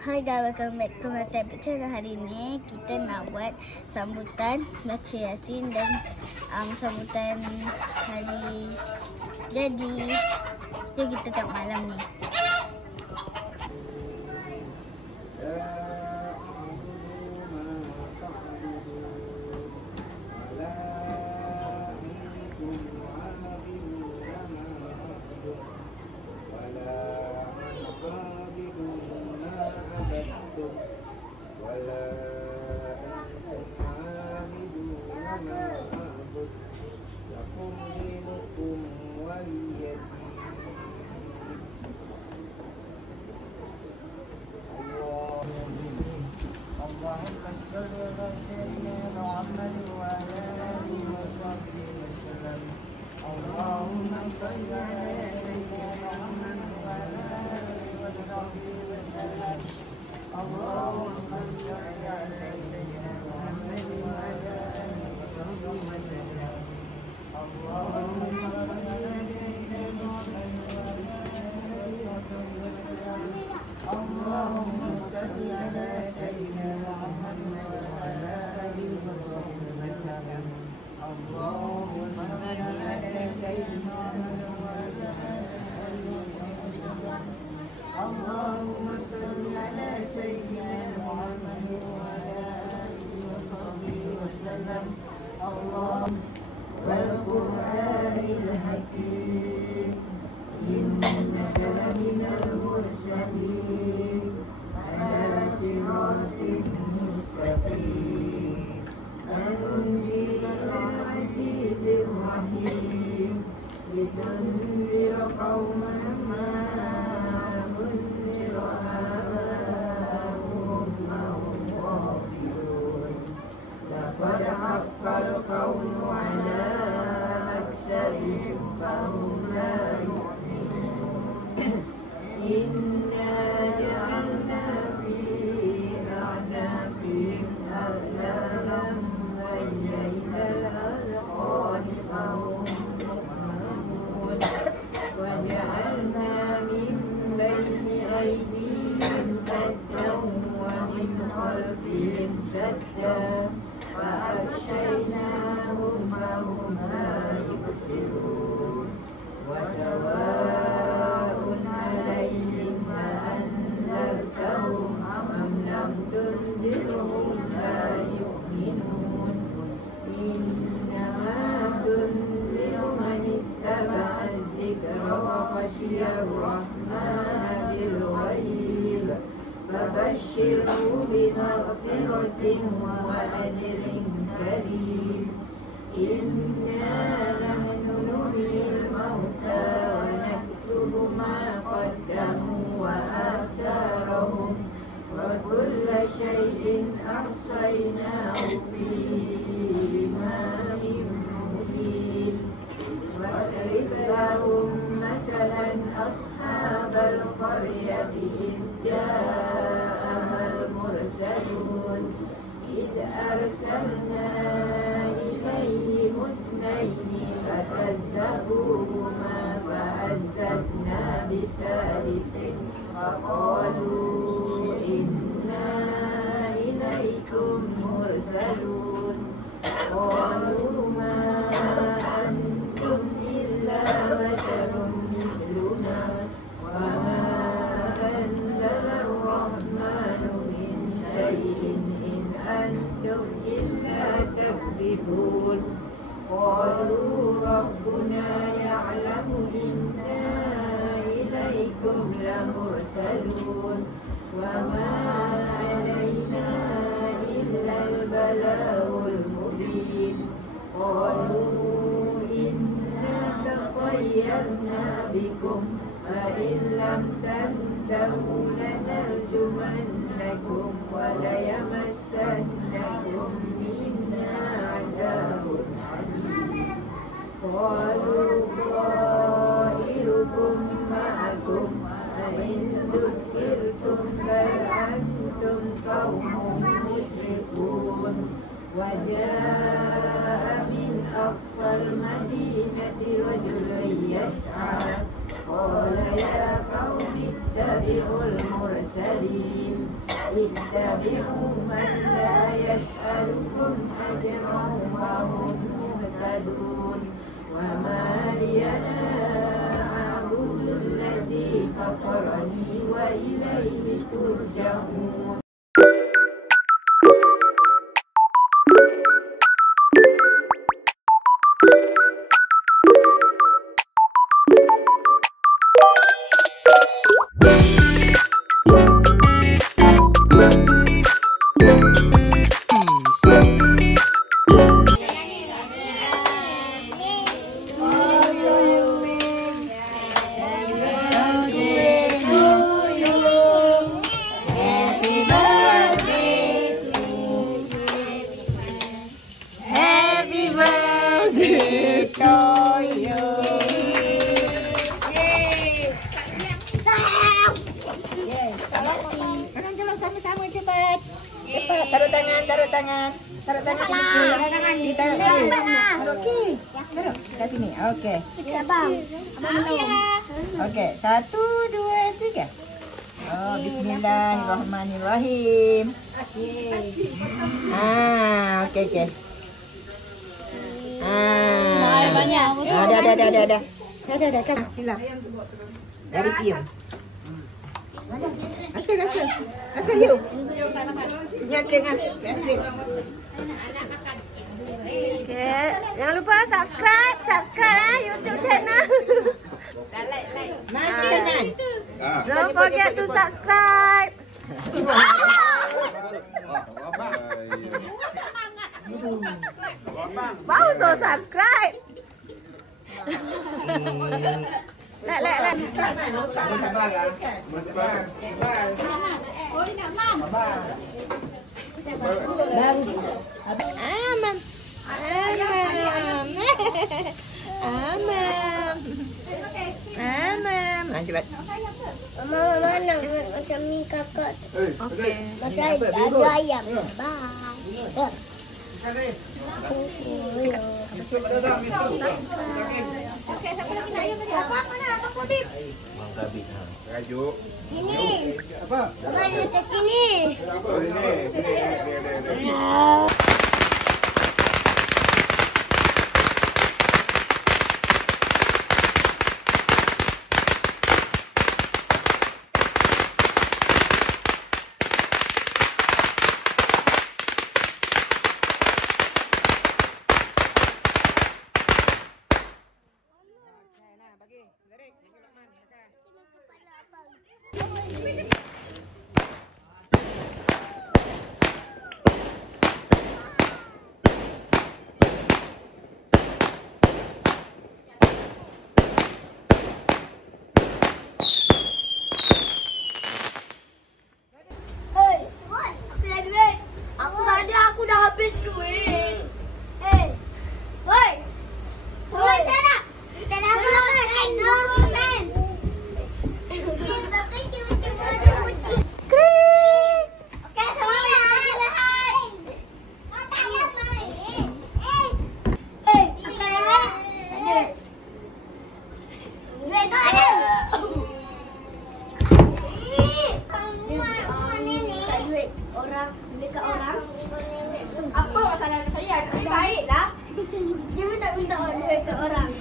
Hai guys, welcome back to my tablet channel. Hari ni kita nak buat sambutan baca Yasin dan sambutan hari jadi. Jom kita tengok malam ni. فبشره بمغفرة وأجر كريم إنا نحن نحيي الموتى ونكتب ما قدموا وآثارهم وكل شيء أحصيناه في إمام مبين واضرب لهم مثلا أصحاب القرية إذ جاءها المرسلون إذ أرسلنا إليهم اثنين فكذبوهما فعززنا بثالث فقالوا إنا إليكم مرسلون قالوا ما أنتم إلا بشر مثلنا وما أنزل الرحمن من شيء إن أنتم إلا تكذبون قالوا ربنا يعلم إنا إليكم لمرسلون وما علينا إلا البلاغ المبين قالوا إنا تطيرنا بكم فإن لم تنتهوا لنرجمنكم وليمسنكم منا عذاب أليم قالوا طائركم معكم فإن ذكرتم بل أنتم قوم مشركون وجاء من أقصى المدينة رجل يسعى قال يا قوم اتبعوا المرسلين اتبعوا من لا يسألكم أجرا وهم مهتدون وما لي لا أعبد الذي فطرني وإليه ترجعون. Taruh tangan sedikit. Ditaruh sini. Taruh okey. Taruh kat sini. Okey. Okey, 1, 2, 3. Oh, bismillahirrahmanirrahim. Okey. Banyak. Dah. Dah, kan. Sila. Dari cium. Asal you. Nyaking ah. Okay. Jangan lupa subscribe YouTube channel. Nak kanan. Don't forget to subscribe. Baru so subscribe. Lek. Amam. Cepat. Mama nak macam mi kakak. Okey. Macam ada ayam. Bye. Sini. Apa? Mana ke sini? Aku dah habis duit. Woi. Woi sana. Kita dah makan. Okey, sama ya. Orang dekat orang. Apa masalah saya? Saya baik lah. Dia minta duit ke orang.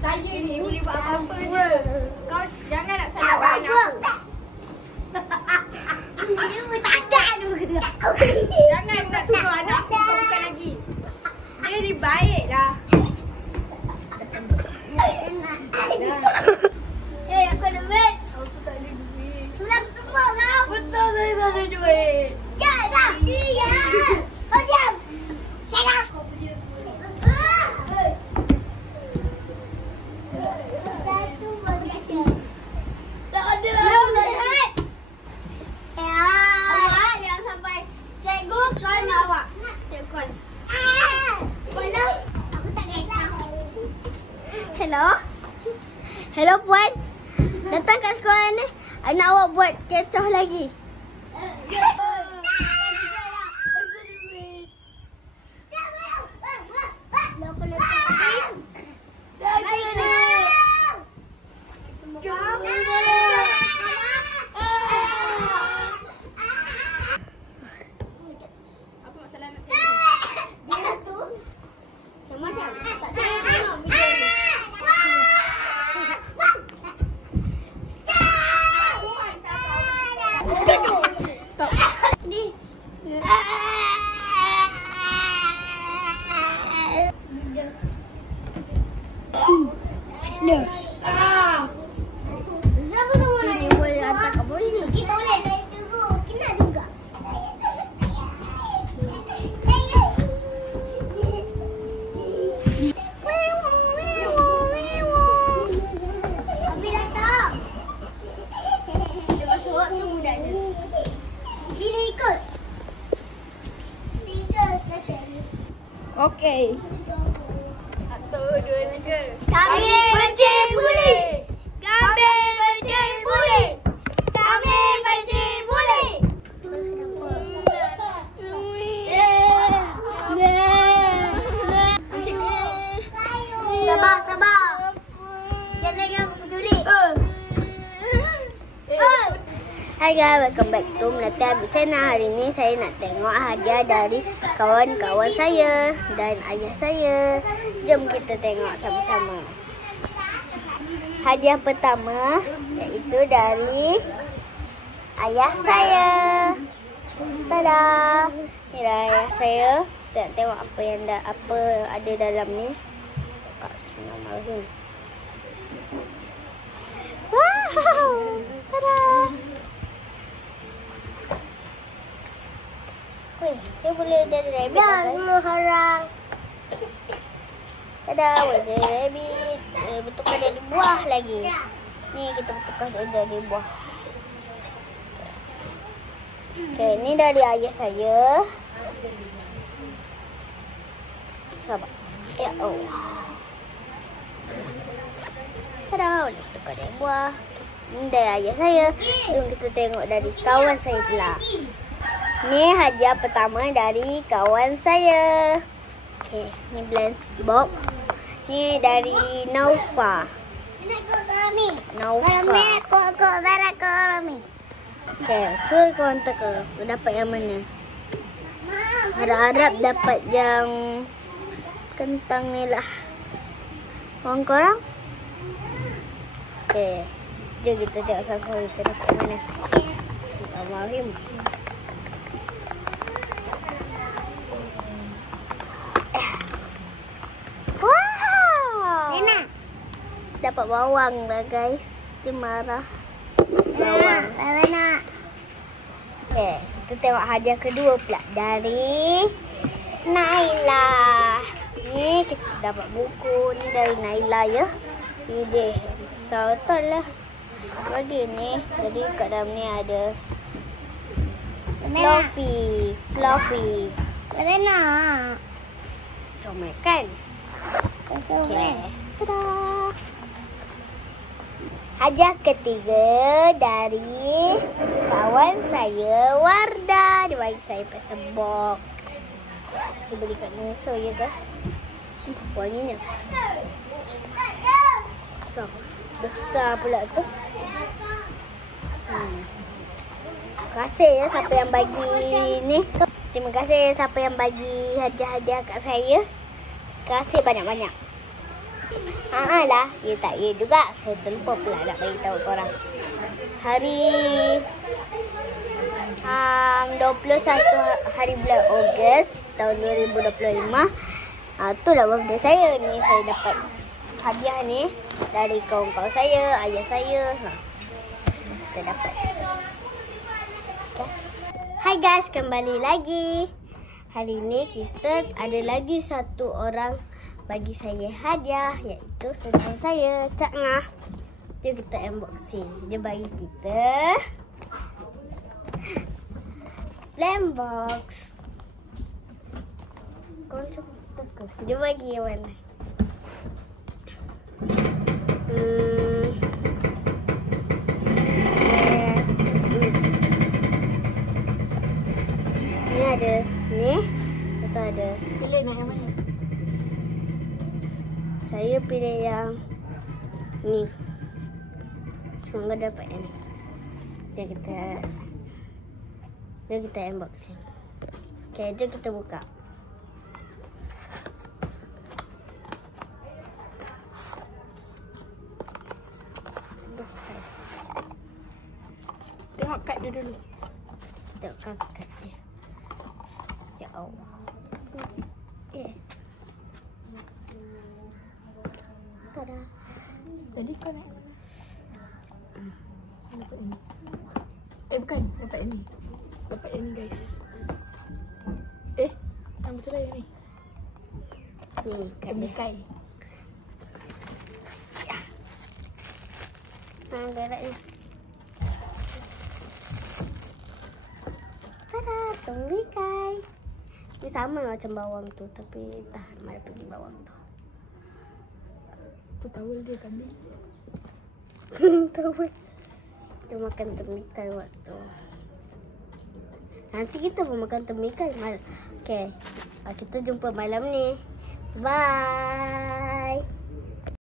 Saya ni boleh buat apa-apa je. Kau jangan nak salahkan aku. Dia minta duit. Jangan nak tuduh anak aku kau bukan lagi. Dia ni baik lah. Aku ada duit. Aku tak ada duit. Sulang semua lah. Betul saya tak ada duit. Ya dah. Dia. Kau diam. Shut up. Satu bagian. Tak ada. Duit. Jangan sampai cikgu call awak. Cikgu call. Hello. Aku tak gelak. Hello. Hello puan. Datang kat sekolah ni. Anak awak buat kecoh lagi. Okey. 1, 2, 3. Kambing bercin buli. Kambing bercin buli. Kambing bercin buli. Sabar. Jangan lagi aku pencuri. Hai guys, welcome back to Melati Habib Channel. Hari ni saya nak tengok hadiah dari kawan-kawan saya dan ayah saya. Jom kita tengok sama-sama. Hadiah pertama iaitu dari ayah saya. Tada! Ni dah ayah saya. Kita tengok apa ada dalam ni. Bismillahirrahmanirrahim. Wow! Tada! Weh, dia boleh jadi rabbit guys. Jangan harang. Tada, boleh jadi rabbit. Boleh bertukar jadi buah lagi. Ni kita bertukar jadi buah. Okay, ni dari ayah saya. Sabar. Ya Allah. Tada, boleh bertukar jadi buah. Ni dari ayah saya. Jom kita tengok dari kawan saya pula. Ni hadiah pertama dari kawan saya. Okey, ni blend box. Ni dari Naufa. Naufa. Okey, cuba korang teka. Dapat yang mana? Harap-harap dapat yang kentang ni lah. Korang? Okey. Jom kita tengok sama-sama kita dapat yang mana. Bismillahirrahmanirrahim. Dapat bawang lah guys. Dia marah. Bawang. Okay, kita tengok hadiah kedua pula dari Naila. Ni kita dapat buku ni dari Naila ya. Ni dia. Besar betul lah. Bagi ni. Jadi kat dalam ni ada Fluffy. Mana? Comel kan? Okay. Tada. Hadiah ketiga dari kawan saya Wardah. Dia bagi saya pasal box. Dia beli kat Nuso ya ke? Wanginya. So, besar pula tu. Terima kasih ya siapa yang bagi ni. Terima kasih siapa yang bagi hadiah-hadiah kat saya. Terima kasih banyak-banyak. Lah, ya tak ya juga. Saya terlupa pula nak beritahu korang. Hari 21 hari bulan Ogos tahun 2025. Itulah birthday saya. Ni saya dapat hadiah ni dari kawan-kawan saya, ayah saya. Kita dapat. Okay. Hai guys, kembali lagi. Hari ni kita ada lagi satu orang bagi saya hadiah, iaitu saudara saya, Cak Ngah. Jom kita unboxing. Dia bagi kita blend box. Kau cuba teka. Dia bagi yang mana? Yes. Ni ada ni. Atau ada. Pilih nak yang mana? Saya pilih yang ni. Semoga dapat yang ni. Jom kita unboxing. Okay, jom kita buka. Tengok kad dia dulu. Tengok kad dia. Ya Allah. Tada. Jadi kau nak mana? Dapat ini. Bukan. Dapat ini. Dapat ini guys. Yang betul lah yang ni. Ni kad dia. Kai. Ya. Gerak ni. Tada, tunggu kai. Ini sama macam bawang tu, tapi entah mana pergi bawang tu. Tu towel dia tadi. Tahu. Kita makan temikai waktu. Nanti kita pun makan temikai malam. Okay. Kita jumpa malam ni. Bye.